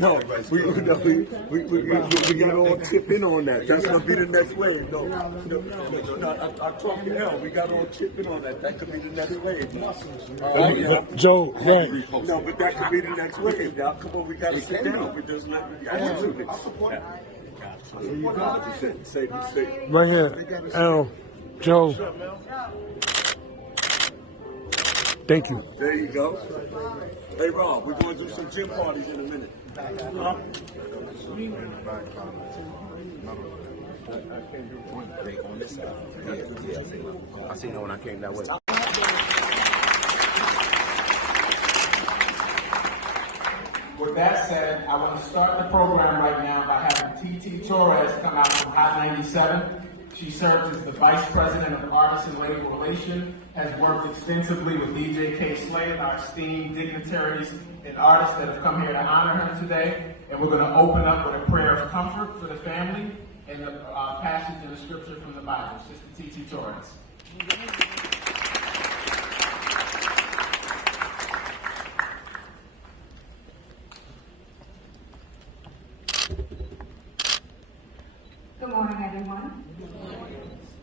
No, we got to all chip in on that. That's going to be the next wave. No, I talk to L. We got to all chip in on that. That could be the next wave. Joe, right. No, but that could be the next wave. Y'all, come on, we got to sit down. We just let me. Absolutely. I support it. There you go. Say. Right here. L. Joe. Thank you. There you go. Hey, Rob, we're going to do some gym parties in a minute. Huh? On this side. Yeah. I seen it when I came that way. With that said, I want to start the program right now by having T.T. Torres come out from Hot 97. She serves as the Vice President of Artists and Labor Relations, has worked extensively with DJ K. Slade, our esteemed dignitaries and artists that have come here to honor her today. And we're going to open up with a prayer of comfort for the family and the passage in the scripture from the Bible. Sister T.T. Torres. Good morning, everyone.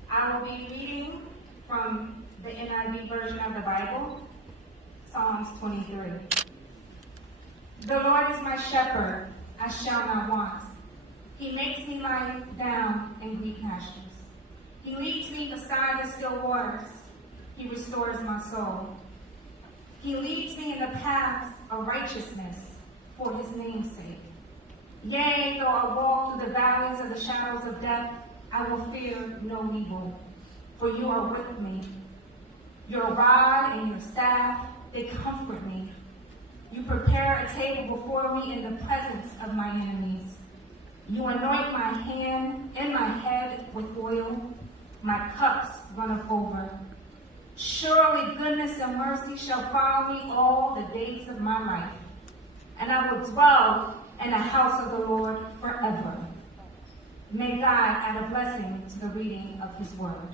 I will be reading from the NIV version of the Bible, Psalms 23. The Lord is my shepherd, I shall not want. He makes me lie down in green pastures. He leads me beside the still waters. He restores my soul. He leads me in the paths of righteousness for his name's sake. Yea, though I walk through the valleys of the shadows of death, I will fear no evil, for you are with me. Your rod and your staff, they comfort me. You prepare a table before me in the presence of my enemies. You anoint my hand and my head with oil. My cups runneth over. Surely goodness and mercy shall follow me all the days of my life, and I will dwell in the house of the Lord forever. May God add a blessing to the reading of his word.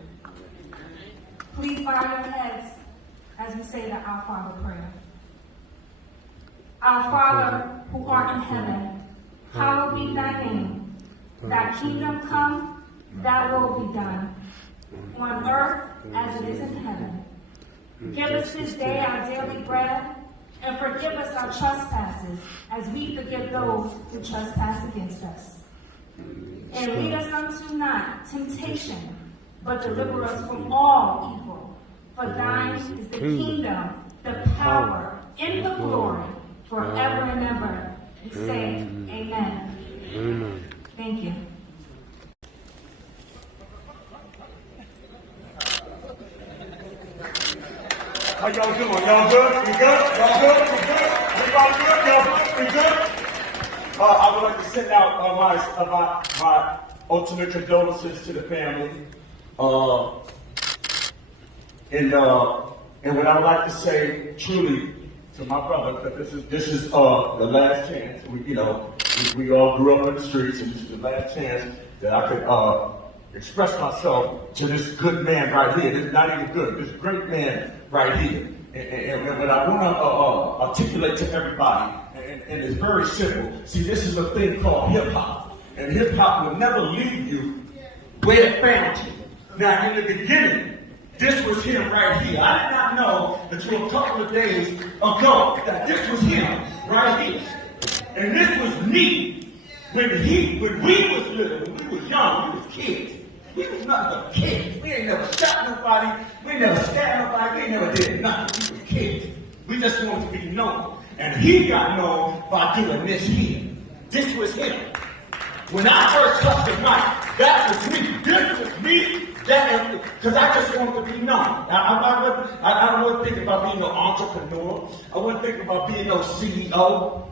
Please bow your heads as we say the Our Father prayer. Our Father, who art in heaven, hallowed be thy name. Thy kingdom come, thy will be done, on earth as it is in heaven. Give us this day our daily bread, and forgive us our trespasses, as we forgive those who trespass against us. And lead us unto not temptation, but deliver us from all evil. For thine is the kingdom, the power, and the glory, forever and ever. We say, amen. Amen. Thank you. How y'all doing? Y'all good? We good? Y'all good? We good? Everybody good? Y'all good? We good? I would like to send out my ultimate condolences to the family. And what I would like to say truly to my brother, because this is the last chance. We all grew up in the streets, and this is the last chance that I could express myself to this good man right here. This is not even good. This great man right here. And what I want to articulate to everybody, and it's very simple. See, this is a thing called hip-hop. And hip-hop will never leave you where it found you. Now, in the beginning, this was him right here. I did not know until a couple of days ago that this was him right here. And this was me when we was little, when we was young, we was kids. We was nothing but kids. We ain't never shot nobody. We never stabbed nobody. We never did nothing. We was kids. We just wanted to be known. And he got known by doing this here. This was him. When I first touched the mic, that was me. This was me. Because I just wanted to be known. I don't want to think about being no entrepreneur. I wasn't thinking about being no CEO.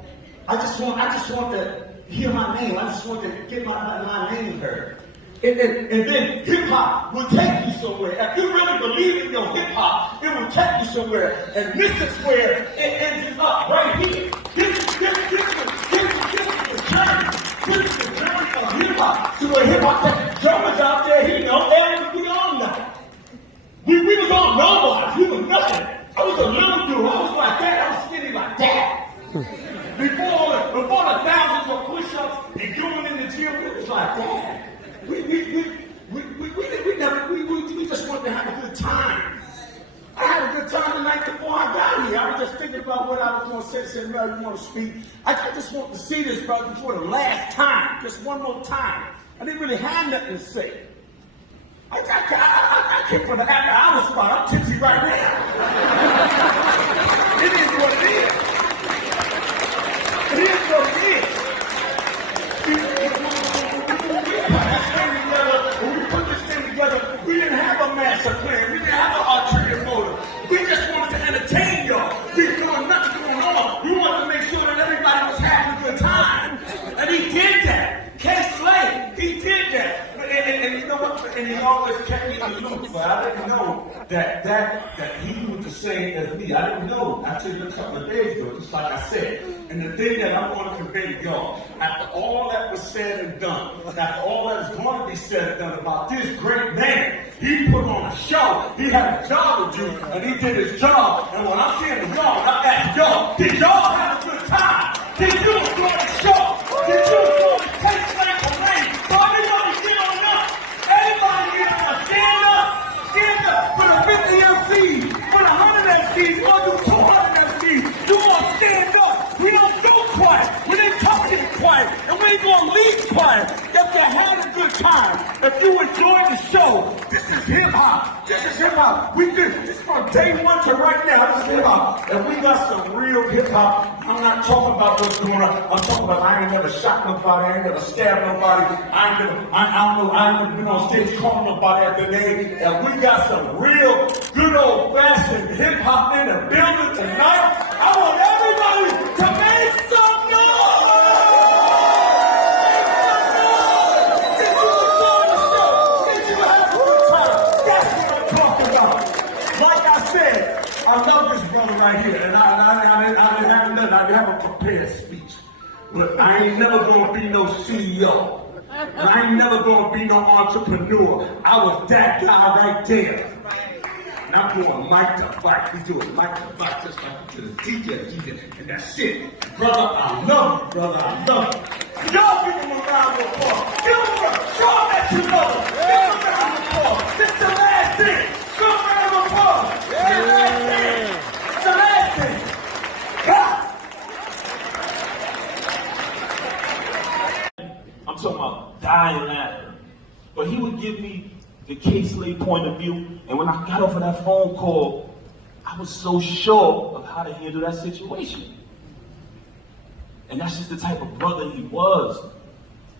I just want to hear my name. I just want to get my name heard. And then hip-hop will take you somewhere. If you really believe in your hip-hop, it will take you somewhere. And this is where it ends up, right here. This is the journey. This is the journey of hip-hop. So where hip-hop takes drummers out there, we all know. We was all nobodies. We was nothing. I was a little dude. I was like that. I was skinny like that. Before the said, brother, you want to speak? I just want to see this, brother, for the last time, just one more time. I didn't really have nothing to say. I came from the after hours spot. I'm tipsy right now. It is what it is. It is what it is. When we put this thing together, we didn't have a master plan. We didn't have an ulterior motive. We just wanted to entertain y'all. We were doing nothing going on. We wanted to make sure that everybody was having a good time. And he did that. K-Slay, he did that. And you know what? And he always kept me in the loop. But I didn't know that he was the same as me. I didn't know until a couple of days ago, just like I said. And the thing that I want to convey to y'all, after all that was said and done, after all that is going to be said and done about this great man, he put on a show. He had a job to do, and he did his job. And when I'm saying to y'all, I ask y'all, did y'all have a good time? Did you enjoy the show? Did you enjoy the K-Slay parade? So everybody get on up. Everybody get on. Stand up. Stand up for the 50 MCs, for the 100 MCs, for the 200 MCs. You all stand up. We don't go quiet. We didn't come to be quiet. And we ain't going to leave quiet. If you had a good time, if you enjoyed the show, this is hip-hop. This is hip-hop. We did this from day one to right now. This is hip-hop. And we got some real hip-hop. I'm not talking about what's going on. I'm talking about I ain't never shot nobody. I ain't never stabbed nobody. I ain't never been on stage calling nobody at the name. And we got some real good old-fashioned hip-hop in the building tonight. I want everybody to make some noise! Did you enjoy the show? Did you have a good time? That's what I'm talking about. Like I said, I love this brother right here, and I didn't have nothing. I didn't have a prepared speech. But I ain't never gonna be no CEO. And I ain't never gonna be no entrepreneur. I was that guy right there. And I'm doing mic to mic. We doing mic to mic just like to the DJ. And that's it. Brother, I love you, brother. I love you. Y'all give him a round of applause. Give him a round. Show him that you love him. Give him a round of applause. This is the last thing. Show him a round of applause. It's the last thing. It's the last thing. I'm talking about dying laughter. But he would give me the K-Slay point of view, and when I got off of that phone call, I was so sure of how to handle that situation. And that's just the type of brother he was.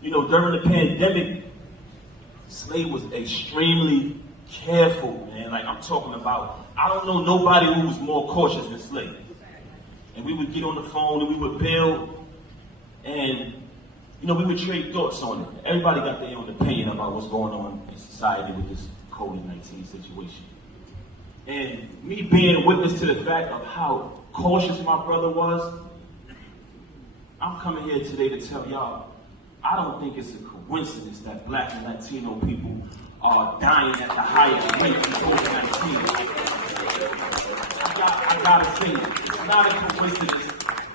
You know, during the pandemic, Slay was extremely careful, man. Like I'm talking about, I don't know nobody who was more cautious than Slay. And we would get on the phone and we would build, and you know, we would trade thoughts on it. Everybody got their own opinion about what's going on in society with this COVID-19 situation. And me being a witness to the fact of how cautious my brother was, I'm coming here today to tell y'all, I don't think it's a coincidence that Black and Latino people are dying at the highest rate in COVID-19. I gotta say it. It's not a coincidence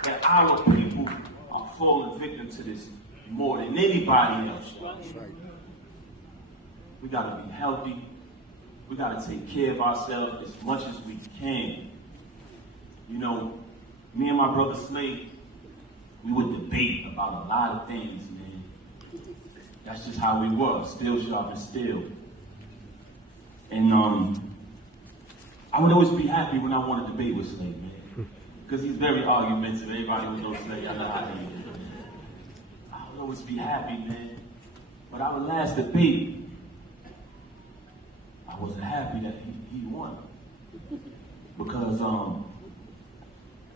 that our people are falling victim to this more than anybody else. We gotta be healthy. We gotta take care of ourselves as much as we can. You know, me and my brother Slade, we would debate about a lot of things, man. That's just how we were, still sharp still. And I would always be happy when I wanted to debate with Slade, man. Because he's very argumentative. Everybody would know Slade, I know how he is. I would always be happy, man. But our last debate, I wasn't happy that he won. Because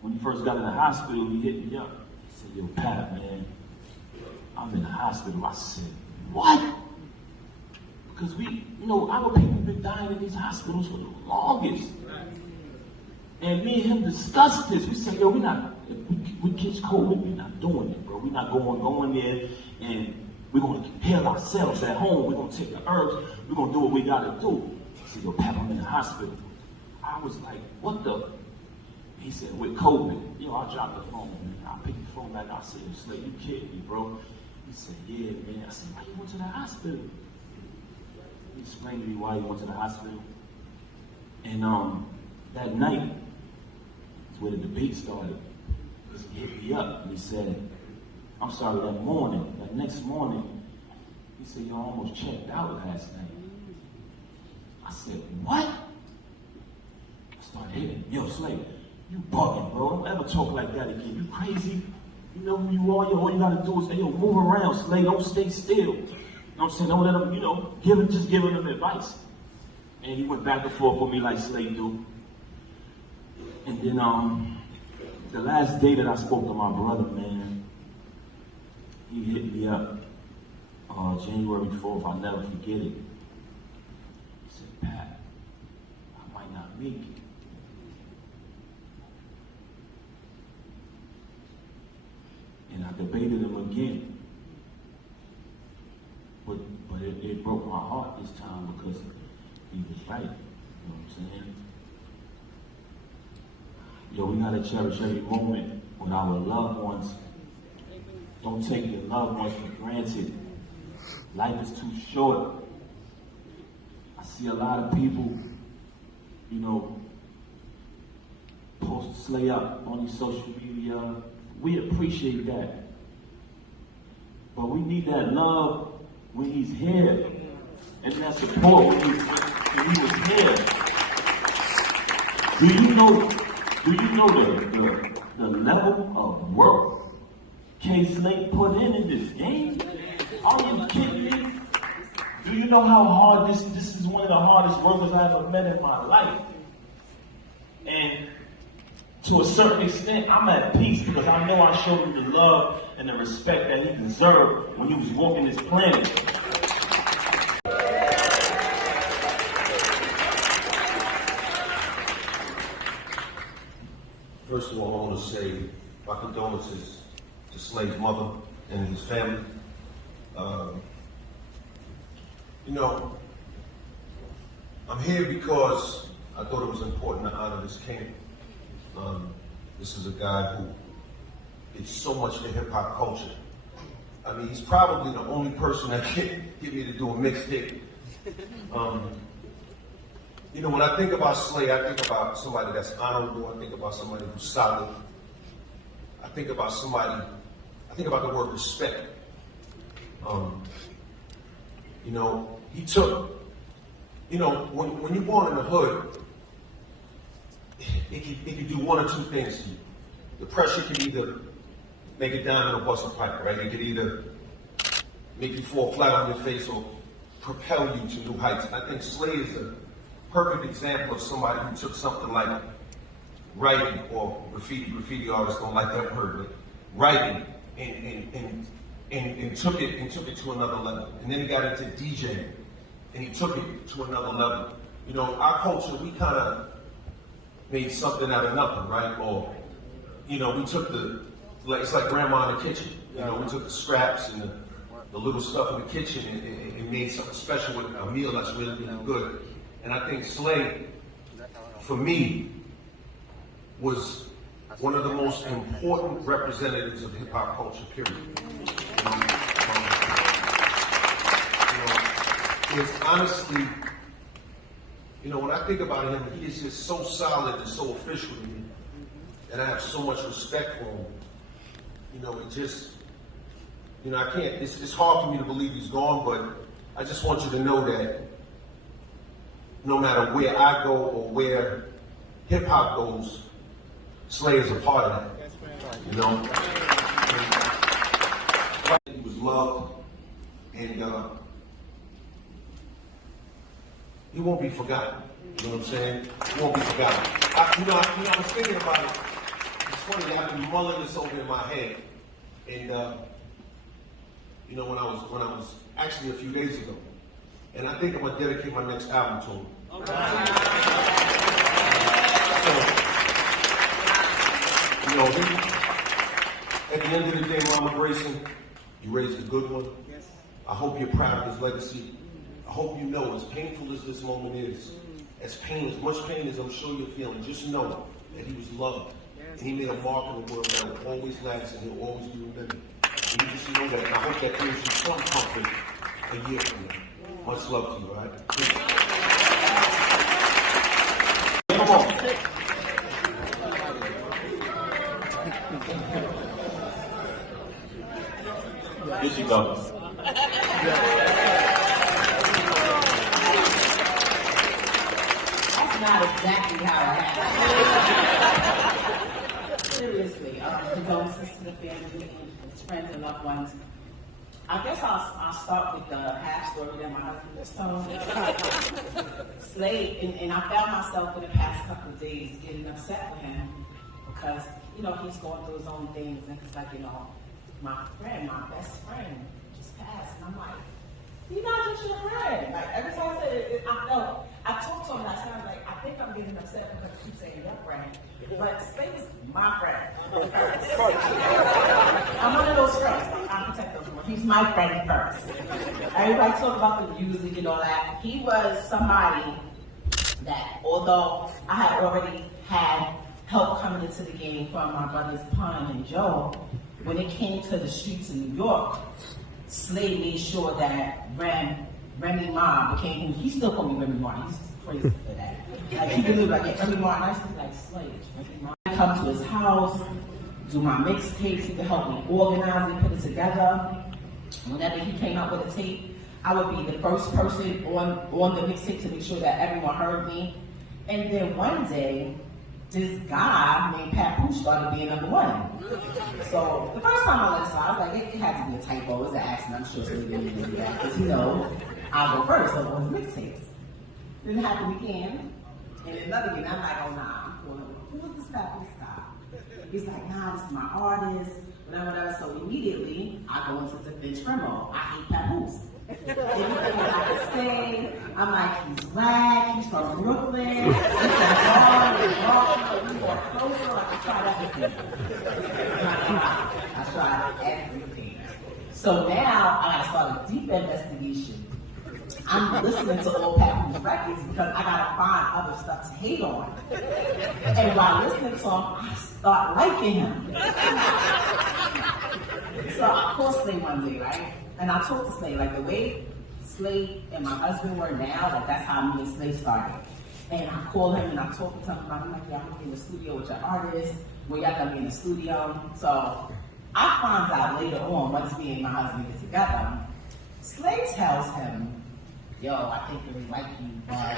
when he first got in the hospital, he hit me up. He said, yo, Pat, man, I'm in the hospital. I said, what? Because our people have been dying in these hospitals for the longest. And me and him discussed this. We said, yo, if we catch COVID, we're not doing it, bro. We're not going there and we're going to heal ourselves at home. We're going to take the herbs. We're going to do what we got to do. He said, yo, Pat, I'm in the hospital. I was like, what the? He said, with COVID. Yo, I dropped the phone, man. I picked the phone back. I said, Slade, you kidding me, bro? He said, yeah, man. I said, why you went to the hospital? He explained to me why he went to the hospital. And that night is where the debate started. he hit me up and he said, I'm sorry, that next morning, he said, you almost checked out last night. I said, what? I started hitting him. Yo, Slay, you bugging, bro. Don't ever talk like that again. You crazy? You know who you are? Yo, all you gotta do is say, yo, move around, Slay. Don't stay still. You know what I'm saying? Don't let him, just giving him advice. And he went back and forth with me like Slay do. And then, the last day that I spoke to my brother, man, he hit me up, January 4th, I'll never forget it. He said, Pat, I might not make it. And I debated him again. But it broke my heart this time because he was right. You know what I'm saying? Yo, we gotta cherish every moment with our loved ones. Don't take your loved ones for granted. Life is too short. I see a lot of people, post Slay up on these social media. We appreciate that. But we need that love when he's here. And that support when he was here. Do you know the level of work K-Slay put in this game? Are you kidding me? Do you know how hard this is one of the hardest workers I ever met in my life? And to a certain extent, I'm at peace because I know I showed him the love and the respect that he deserved when he was walking this planet. First of all, I want to say my condolences to Slay's mother and his family. I'm here because I thought it was important to honor this king. This is a guy who did so much for hip-hop culture. I mean, he's probably the only person that can get me to do a mixtape. When I think about Slay, I think about somebody that's honorable. I think about somebody who's solid. I think about the word respect. He took, when you're born in the hood, it can do one or two things to you. The pressure can either make a diamond or bust a pipe, right? It could either make you fall flat on your face or propel you to new heights. I think Slay is a perfect example of somebody who took something like writing or graffiti artists don't like that word, but writing and took it to another level. And then he got into DJing and he took it to another level. Our culture, we kind of made something out of nothing, right? Or, we took it's like grandma in the kitchen. We took the scraps and the little stuff in the kitchen and made something special with a meal that's really, really good. And I think Slay, for me, was one of the most important representatives of hip-hop culture, period. It's honestly, when I think about him, he is just so solid and so official to me. And I have so much respect for him. I can't, it's hard for me to believe he's gone, but I just want you to know that no matter where I go or where hip-hop goes, Slay is a part of that. He was loved, and he won't be forgotten. You know what I'm saying? He won't be forgotten. I was thinking about it. It's funny, I've been mulling this over in my head, and when I was actually a few days ago, and I think I'm gonna dedicate my next album to him. At the end of the day, Mama Grayson, you raised a good one. I hope you're proud of his legacy. I hope you know, as painful as this moment is, as much pain as I'm sure you're feeling, just know that he was loved. And he made a mark in the world that will always last and he'll always be remembered. And you just know that. And I hope that gives you some comfort a year from now. Much love to you, all right? Come on. not exactly how it happened. Seriously, condolences to the family and his friends and loved ones. I guess I'll start with the half story that my husband just told. Slade, and I found myself in the past couple of days getting upset with him because, you know, he's going through his own things, and he's like, you know, my best friend just passed, and I'm like, he's not just your friend. Like, every time I say it, I talked to him last night, I was like, I think I'm getting upset because you keep saying your friend. But Slade is my friend. I'm one of those friends. I'm protective of him. He's my friend first. Everybody talk about the music and all that. He was somebody that, although I had already had help coming into the game from my brothers Pun and Joe, when it came to the streets in New York, Slade made sure that Remy Ma became, he still called me Remy Ma. He's crazy for that. Like, he could live like, yeah, Remy Ma, and I used to be like, Slade, Remy Ma. I'd come to his house, do my mixtapes, he could help me organize it, put it together. Whenever he came out with a tape, I would be the first person on the mixtape to make sure that everyone heard me. And then one day, this guy named Papoose started being number one. So the first time I listened, I was like, it had to be a typo, it was an accident, I'm sure Slade didn't do that, because he knows I'll go first on his mixtapes. Then it happened again, and another again, I'm like, oh nah, I'm calling him, who is this Papoose guy? He's like, nah, this is my artist, whatever. So immediately, I go into defense mode. I hate Papoose. Everything I can say, I'm like, he's black, he's from Brooklyn, he's from Harlem, we more closer, like I tried everything. I tried everything. So now, I gotta start a deep investigation. I'm listening to old Papoose records because I gotta find other stuff to hate on. And while listening to him, I start liking him. So I called Slade one day, right? And I talked to Slade, like the way Slade and my husband were now, like that's how me and Slade started. And I called him and I talked to him about him, like, yeah, I'm gonna be in the studio with your artist. Well, y'all gonna be in the studio. So I found out later on, once me and my husband get together, Slade tells him, yo, I think they really like you, but...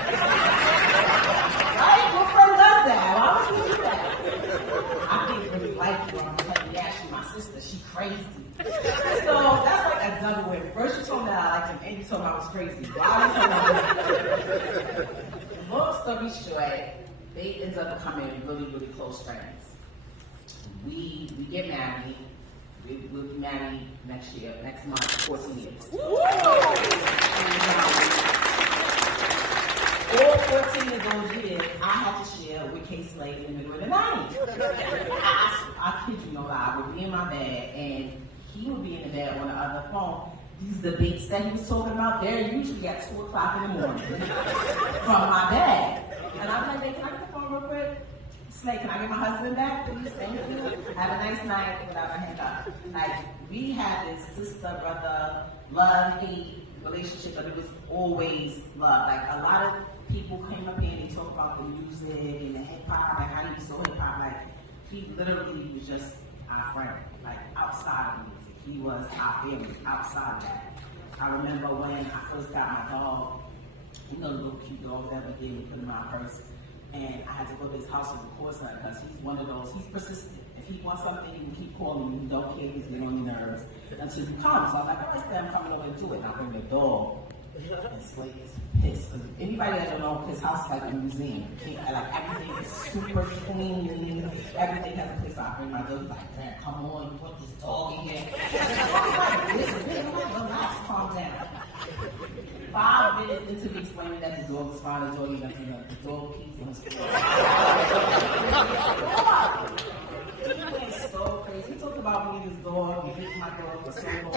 Right? What friend does that? Why would you do that? I think they really like you. I'm gonna tell you, yeah, she's my sister. She crazy. So that's like a double win. First you told me that I liked him, and you told me I was crazy. Why would you Long story short, they ended up becoming really, really close friends. We get married. We'll be married next month, 14 years. All 14 of those years, I had to share with K. Slade in the middle of the night. I kid you no lie, I would be in my bed, and he would be in the bed on the other phone. These debates that he was talking about, they're usually at 2 o'clock in the morning from my bed. And I'm like, hey, can I get the phone real quick? Slade, can I get my husband back, please? Thank you. Have a nice night without my hand up. Like, we had this sister-brother love-hate relationship, but it was always love. Like, a lot of people came up here and they talk about the music and the hip-hop, like how he saw hip-hop. Like, he literally was just our friend, like, outside of music. He was our family, outside of that. I remember when I first got my dog, you know, the little cute dogs that we gave me, put in my purse. And I had to go to his house and record something because he's one of those, he's persistent. If he wants something, he can keep calling you. He don't care if he's getting on your nerves until you come. So I was like, all right, I'm coming over to do it. And I bring the dog. And Slade is pissed. Because anybody that don't know, his house is like a museum. Like everything is super clean. Everything has a place. I bring my dog. He's like, man, come on, you put this dog in here. Listen, relax, calm down. 5 minutes into me explaining that the dog was fine, the dog even the dog keeps in his floor. He went so crazy. He talked about me and his dog, and hit my dog for so long.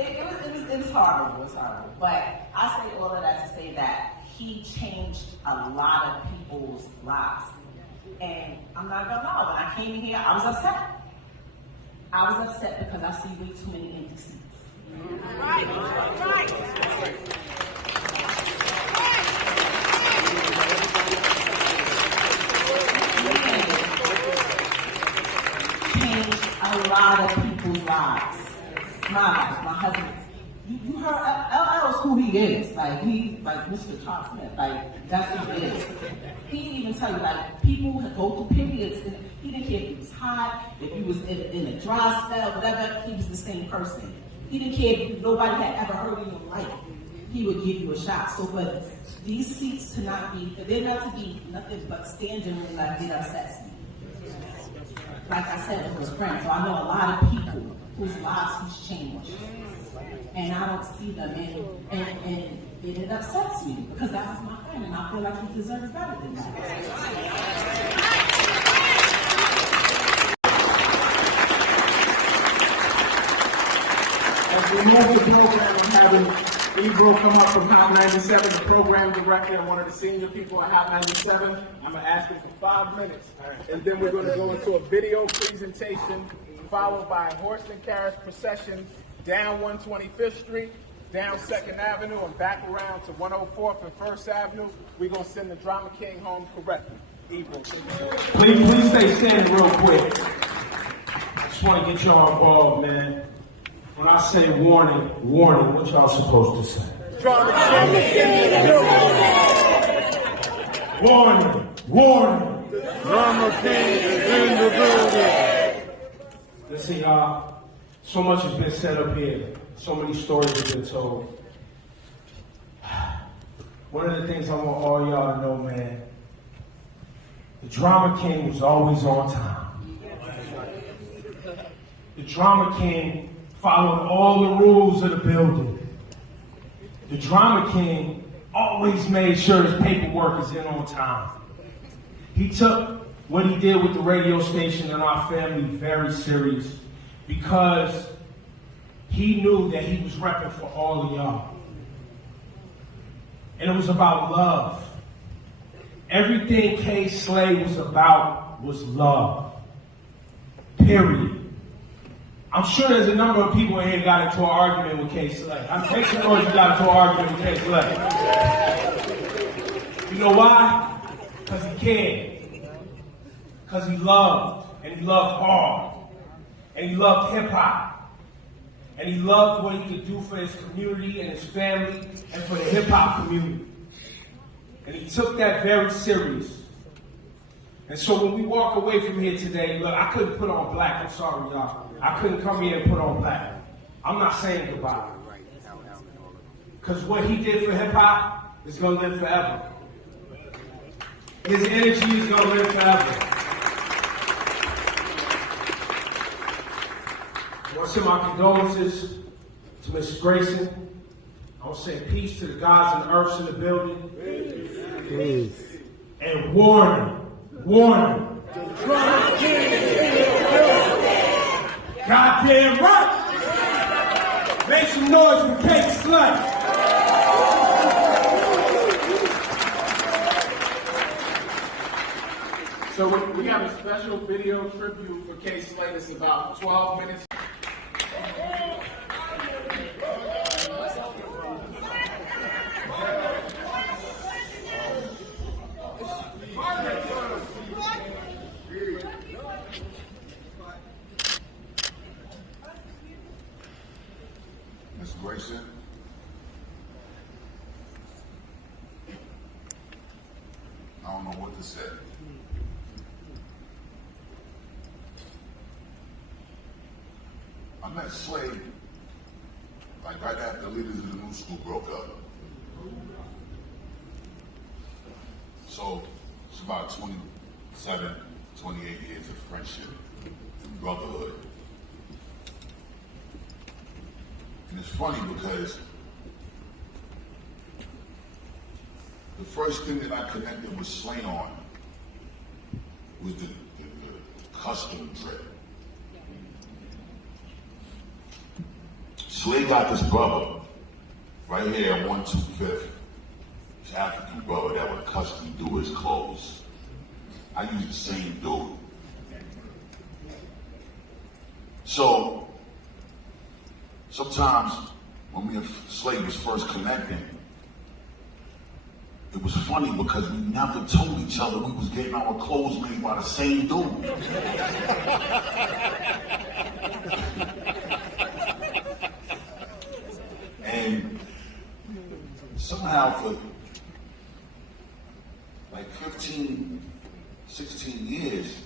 It was horrible, it was horrible. But I say all of that to say that he changed a lot of people's lives. And I'm not gonna lie, when I came in here, I was upset. I was upset because I see way too many empty seats. Right. Changed a lot of people's lives. My life, my husband. You heard LL is who he is. Like we Mr. Charles Smith. Like, that's what it is. He didn't even tell you, like, people go through periods, and he didn't care if you was hot, if you was in a dry spell, whatever, he was the same person. He didn't care if nobody had ever heard in your life. He would give you a shot. So for these seats to not be, for there not to be nothing but standing room, like, it upsets me. Like I said, it was friends. So I know a lot of people whose lives he's changed. And I don't see them, and it upsets me because that was my friend, and I feel like he deserves better than that. As we move the program, we're having Ebro come up from Hot 97, the program director and one of the senior people at Hot 97. I'm going to ask him for 5 minutes. And then we're going to go into a video presentation, followed by a horse and carriage procession down 125th Street, down 2nd Avenue, and back around to 104th and 1st Avenue. We're going to send the Drama King home correctly. Ebro, Please stay standing real quick. I just want to get y'all involved, man. When I say warning, warning, what y'all supposed to say? Warning, warning. Drama King is in the building. Listen, y'all, so much has been said up here. So many stories have been told. One of the things I want all y'all to know, man, the Drama King was always on time. The Drama King followed all the rules of the building. The Drama King always made sure his paperwork is in on time. He took what he did with the radio station and our family very serious because he knew that he was repping for all of y'all. And it was about love. Everything K. Slay was about was love. Period. I'm sure there's a number of people in here got into an argument with K. Slay. Make some noise you got into an argument with K. Slay. You know why? Because he cared. Because he loved. And he loved hard. And he loved hip-hop. And he loved what he could do for his community and his family and for the hip-hop community. And he took that very serious. And so when we walk away from here today, look, I couldn't put on black. I'm sorry, y'all. I couldn't come here and put on black. I'm not saying goodbye. Because what he did for hip-hop is going to live forever. His energy is going to live forever. I want to send my condolences to Miss Grayson. I want to say peace to the gods and the earths in the building. Peace. And warning. Warning. Goddamn right. Make some noise for K. Slay. so we have a special video tribute for K. Slay. It's about 12 minutes. Ms. Grayson, I don't know what to say. I met Slay like right after the leaders of the new school broke up. So it's about 27, 28 years of friendship and brotherhood. And it's funny because the first thing that I connected with Slay on was the custom drip. Slay got this brother right here at 125th. This African brother that would custom do his clothes. I use the same dude. So sometimes when me and Slay was first connecting, it was funny because we never told each other we was getting our clothes made by the same dude. And somehow for like 15, 16 years,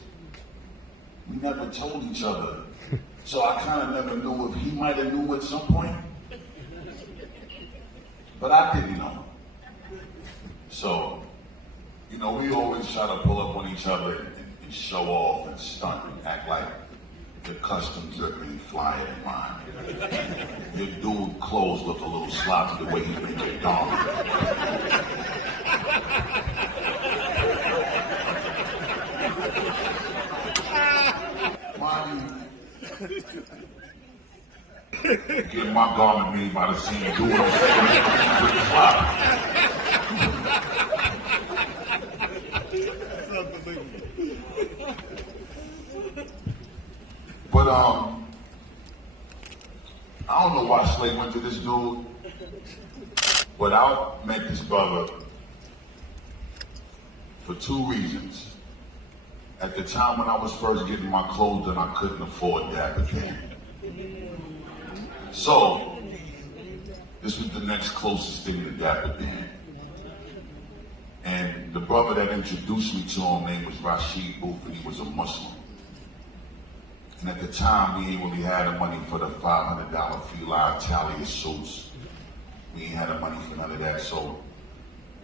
we never told each other. So I kind of never knew if he might have knew at some point. But I didn't know. So, you know, we always try to pull up on each other and show off and stunt and act like the custom dripping flyer than mine. Your dude clothes look a little sloppy the way he make it garment. Get my garment made by the same dude. I'm But I don't know why Slay went to this dude, but I met this brother for two reasons. At the time when I was first getting my clothes done, I couldn't afford Dapper Dan. So, this was the next closest thing to Dapper Dan. And the brother that introduced me to him, name was Rashid Booth, and he was a Muslim. And at the time, we ain't really had the money for the $500 Fila Italia suits. We ain't had the money for none of that. So,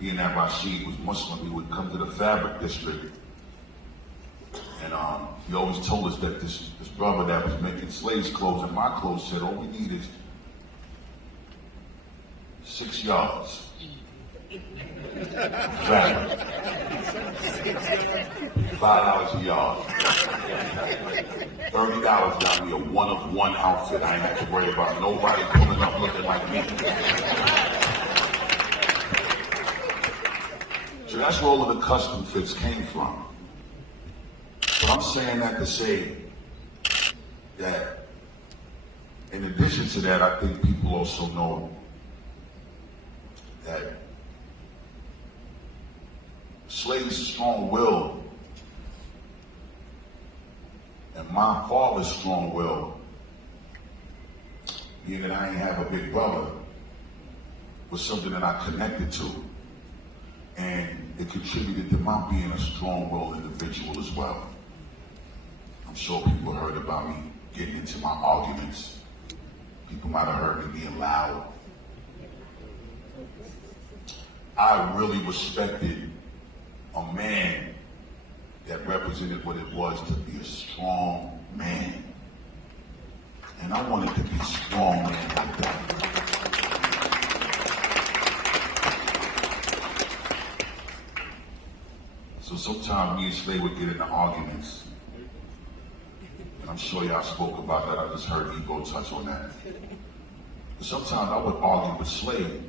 being that Rashid was Muslim, we would come to the fabric district. And he always told us that this brother that was making slaves' clothes and my clothes said, all we need is 6 yards. Fabric. $5 a yard. $30 got me a one-of-one outfit. I ain't have to worry about nobody pulling up looking like me. So that's where all of the custom fits came from. But I'm saying that to say that in addition to that, I think people also know that Slay's strong will and my father's strong will, being that I ain't have a big brother, was something that I connected to. And it contributed to my being a strong-willed individual as well. I'm sure people heard about me getting into my arguments. People might have heard me being loud. I really respected a man that represented what it was to be a strong man. And I wanted to be a strong man like that. So sometimes me and Slay would get into arguments. And I'm sure y'all spoke about that. I just heard Ego touch on that. But sometimes I would argue with Slay,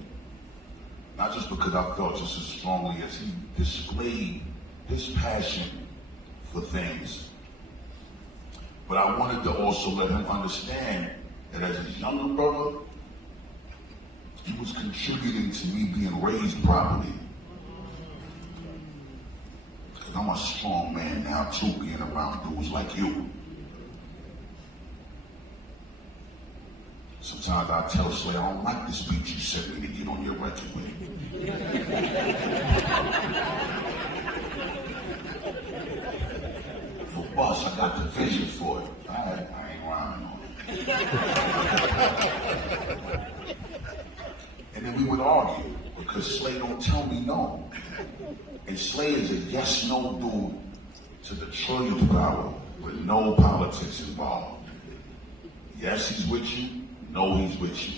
not just because I felt just as strongly as he displayed his passion for things, but I wanted to also let him understand that as a younger brother, he was contributing to me being raised properly. Because I'm a strong man now too, being around dudes like you. Sometimes I tell Slay, I don't like this beat you sent me to get on your record with. Yo, boss, I got the vision for it. I ain't rhyming on it. And then we would argue, because Slay don't tell me no. And Slay is a yes-no dude to the trillionth power with no politics involved. Yes, he's with you. No, he's with you.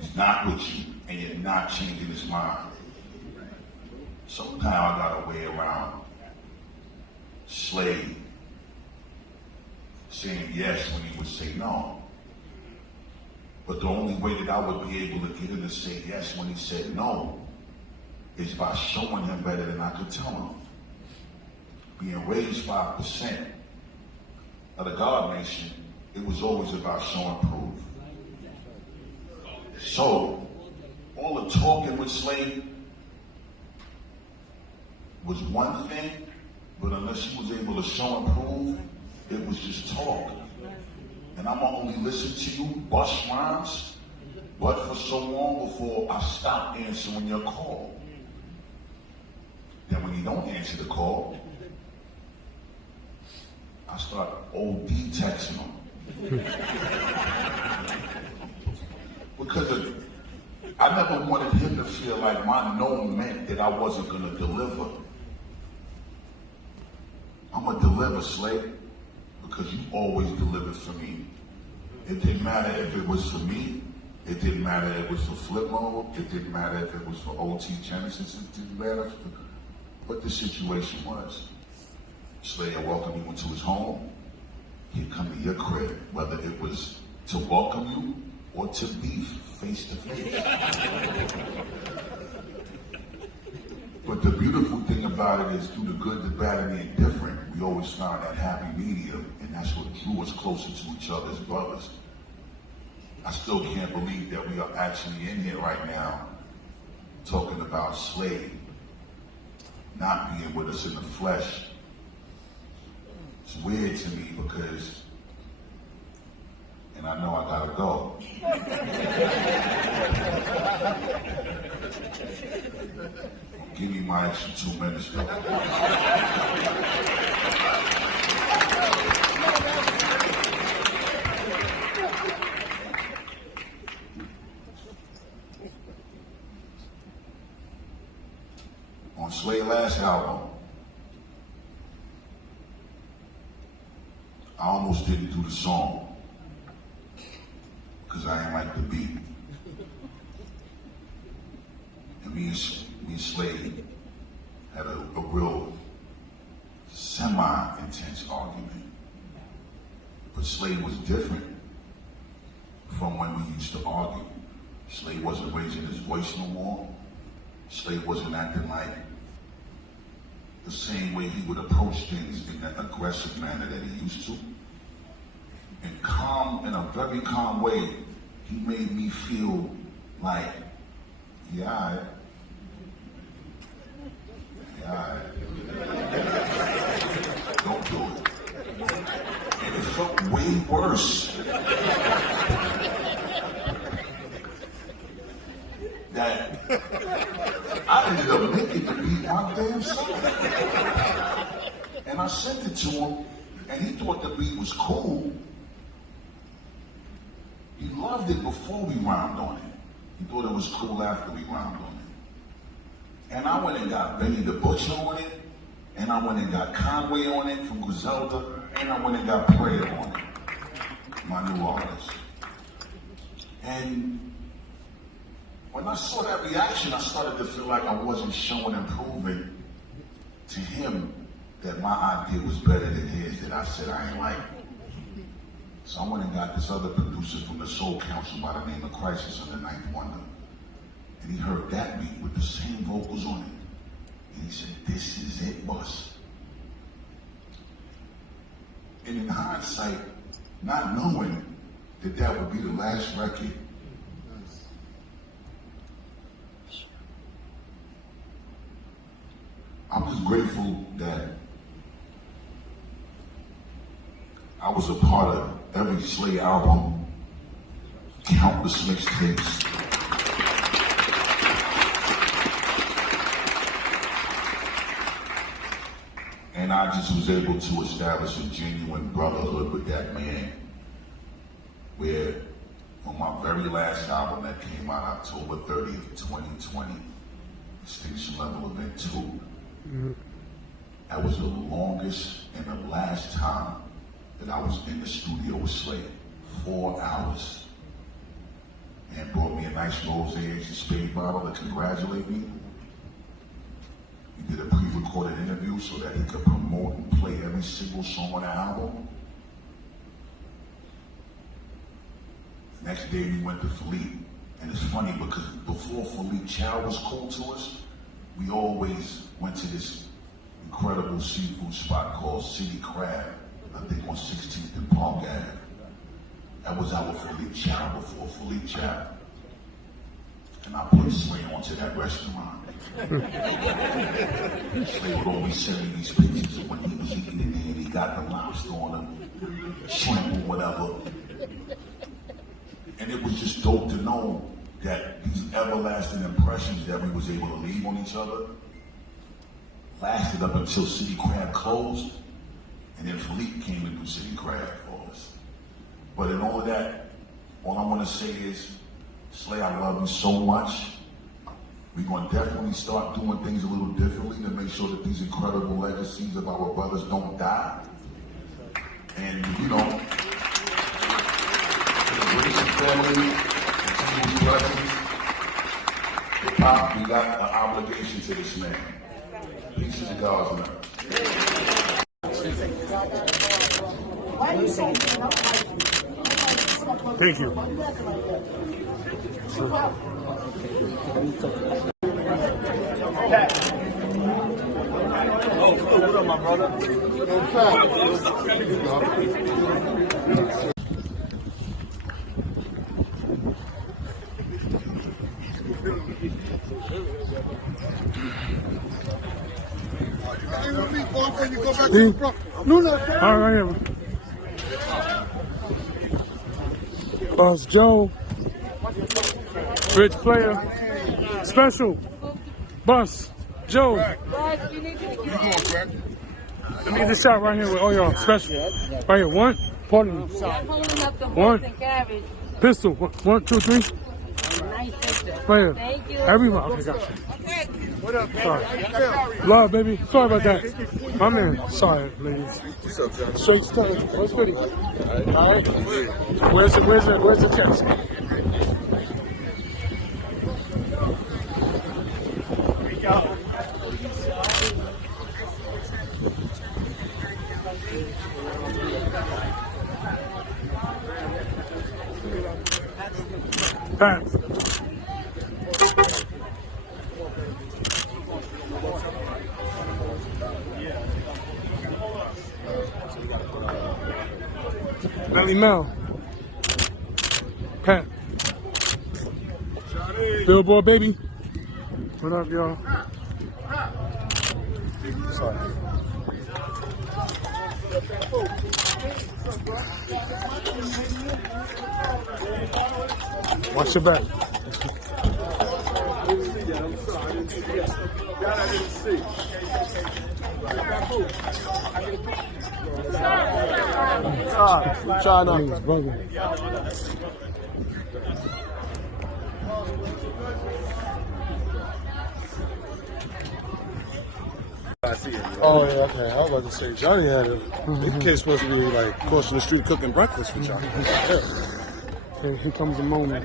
He's not with you, and you're not changing his mind. Somehow I got a way around Slay saying yes when he would say no. But the only way that I would be able to get him to say yes when he said no is by showing him better than I could tell him. Being raised 5% of the God Nation, it was always about showing proof. So, all the talking with Slay was one thing, but unless he was able to show and prove, it was just talk. And I'm gonna only listen to you bust rhymes, but for so long before I stopped answering your call. Then when he don't answer the call, I start OD texting him. Because I never wanted him to feel like my no meant that I wasn't going to deliver. I'm going to deliver, Slay, because you always delivered for me. It didn't matter if it was for me. It didn't matter if it was for Flip Mode. It didn't matter if it was for OT Genesis. It didn't matter what the situation was. Slay, I welcome you into his home. He'd come to your crib, whether it was to welcome you or to beef face to face. But the beautiful thing about it is through the good, the bad, and the indifferent, we always found that happy medium, and that's what drew us closer to each other as brothers. I still can't believe that we are actually in here right now talking about Slade not being with us in the flesh. It's weird to me because, and I know I gotta go. Give me my extra 2 minutes though. On Slade's last album, I almost didn't do the song because I didn't like the beat. And me and Slade had a real semi-intense argument. But Slade was different from when we used to argue. Slade wasn't raising his voice no more. Slade wasn't acting like the same way he would approach things in that aggressive manner that he used to. And calm, in a very calm way, he made me feel like, yeah, all right. Yeah, all right. Don't do it. And it felt way worse. That I ended up making the beat my damn self. And I sent it to him, and he thought the beat was cool. He loved it before we rhymed on it. He thought it was cool after we rhymed on it. And I went and got Benny the Butcher on it, and I went and got Conway on it from Griselda, and I went and got Prayer on it, my new artist. And when I saw that reaction, I started to feel like I wasn't showing and proving to him that my idea was better than his, that I said I ain't like. So I went and got this other producer from the Soul Council by the name of Crisis on the Ninth Wonder. And he heard that beat with the same vocals on it. And he said, this is it, boss. And in hindsight, not knowing that that would be the last record, I'm just grateful that I was a part of every Slade album, countless mixtapes. And I just was able to establish a genuine brotherhood with that man, where on my very last album that came out October 30th, 2020, Extinction Level Event 2, that was the longest and the last time that I was in the studio with Slade. 4 hours. And brought me a nice rosé and spade bottle to congratulate me. We did a pre-recorded interview so that he could promote and play every single song on the album. The next day we went to Philippe. And it's funny because before Philippe Chow was cool to us, we always went to this incredible seafood spot called City Crab, I think on 16th and Park Ave. That was our Philippe Chow before Philippe Chow. And I put Slade onto that restaurant. Slade would always send me these pictures of when he was eating in there and he got the lobster on him, shrimp or whatever. And it was just dope to know that these everlasting impressions that we was able to leave on each other, lasted up until City Crab closed, and then Philippe came and do City Crab for us. But in all of that, all I want to say is, Slay, I love you so much. We're going to definitely start doing things a little differently to make sure that these incredible legacies of our brothers don't die. And, you know, to the Grayson family, continued blessings. HipHop, we got an obligation to this man. Peace to God's man. Thank you. Oh, what up, my brother? All right, Boss Joe, Rich Player, Special, Boss Joe. Let me get the shot right here with all y'all. Special, right here. One, pardon me. One, pistol. 1, 2, 3. Right here. Thank you. Everyone. Okay, got you. What up, sorry. Love, baby. Sorry about that. My man. Sorry, ladies. What's up, John? Straight stuff. What's goody? All right. Where's the chest? Pat. Melly Mel. Pat. Billboard, baby. What up, y'all? Sorry. Watch your back. Oh, yeah, okay. I was about to say, Johnny had a the kid's supposed to be like crossing the street cooking breakfast for Johnny. Okay, here comes the moment.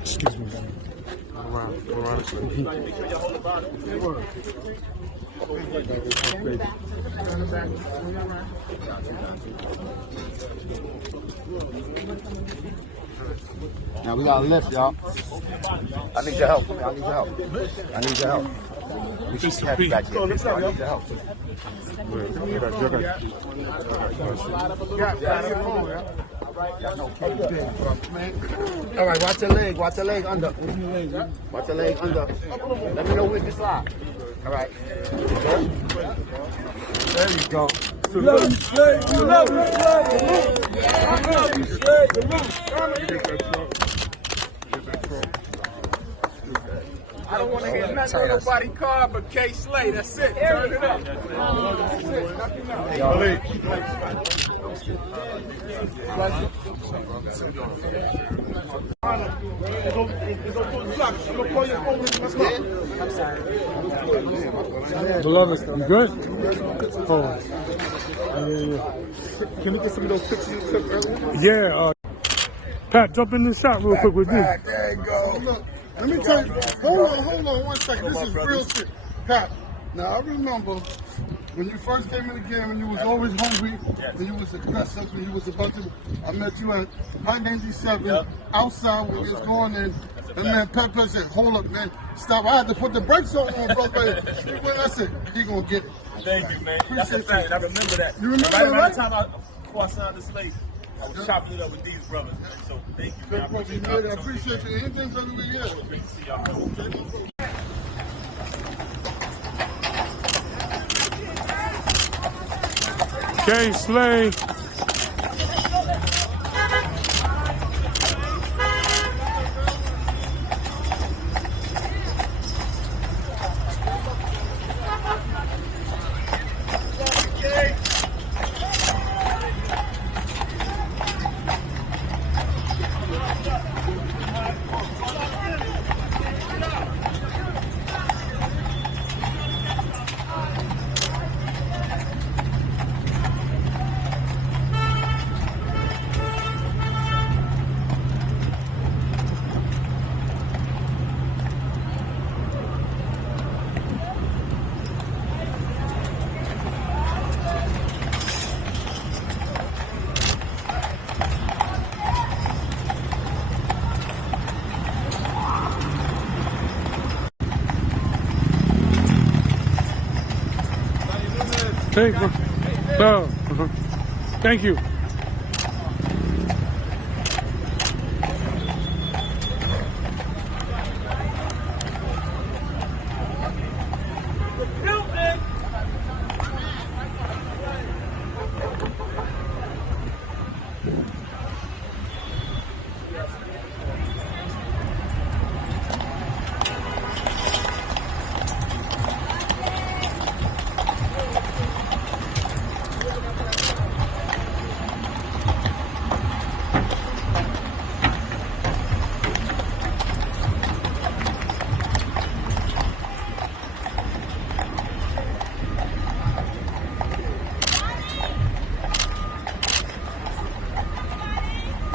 Excuse me. Now we gotta lift, y'all. I need your help. I need your help. I need your help. We keep happy back here. I need your help. All right, watch your leg. Watch your leg under. Watch your leg under. Let me know when to slide. All right. There you go. Love you, Slay. Love you, Slay. I don't want to hear nothing on nobody car but K Slay. That's it. Turn it up. Beloved, you good? Hold on. Can we get some of those pictures you took earlier? Yeah, Pat, jump in the shot real quick with me. There you go. Look, let me tell you. Hold on 1 second. This is real shit. Pat, now I remember when you first came in the game and you was always hungry and you was aggressive and you was a bunch of, I met you at High 97 outside when you was going in. And man, Pepper said, hold up, man, stop. I had to put the brakes on, bro. When I said, he gonna get it. Thank you, man. That's a fact. I remember that. You remember right that, around right? the time before I signed the slate, I was chopping it up with these brothers, man. So thank you, man. I appreciate you. Anything for the year. Great to see y'all. K Slay. Hey, bro. Thank you.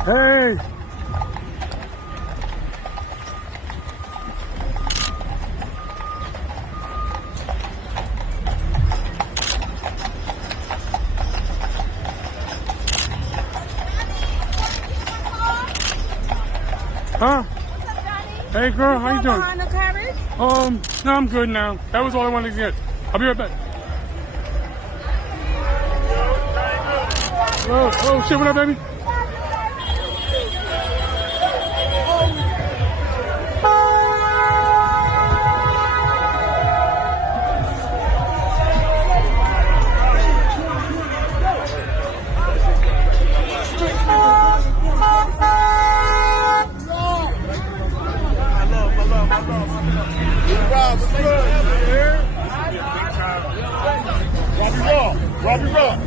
Hey! Huh? Hey girl, how you doing? Behind the carriage? No, I'm good now. That was all I wanted to get. I'll be right back. Oh shit, what up, baby? Robbie Rock.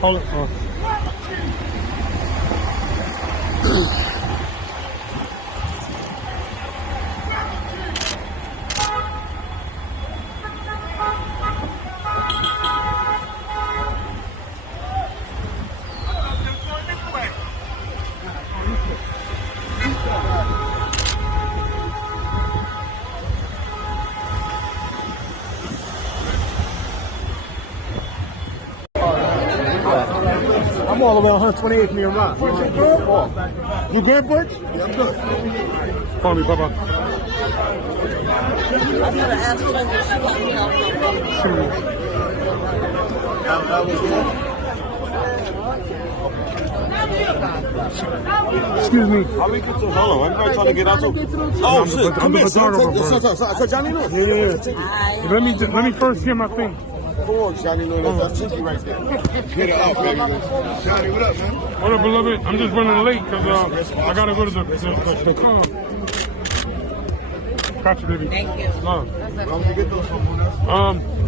Hold it. I'm all the way on 128th, me and Rock. You good, Butch? Yeah, I'm good. Call me, Papa. Excuse me. Hold on, everybody trying to get out too. Oh shit, come here, son. So Johnny Lewis. Yeah. Let me first hear my thing. Come on, Johnny Lewis. That's Chinky right there. Get it up, baby. Johnny, what up, man? What up, beloved? I'm just running late because I gotta go to the car. Got you, baby. Thank you. Love.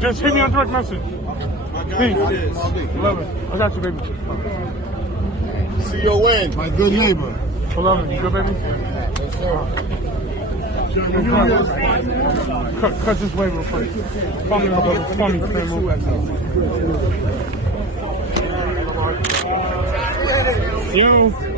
Just hit me on direct message. Peace. Beloved. I got you, baby. See your win, my good neighbor. Beloved, you good, baby? Cut this way real quick. Call me, my brother. Call me, Yo.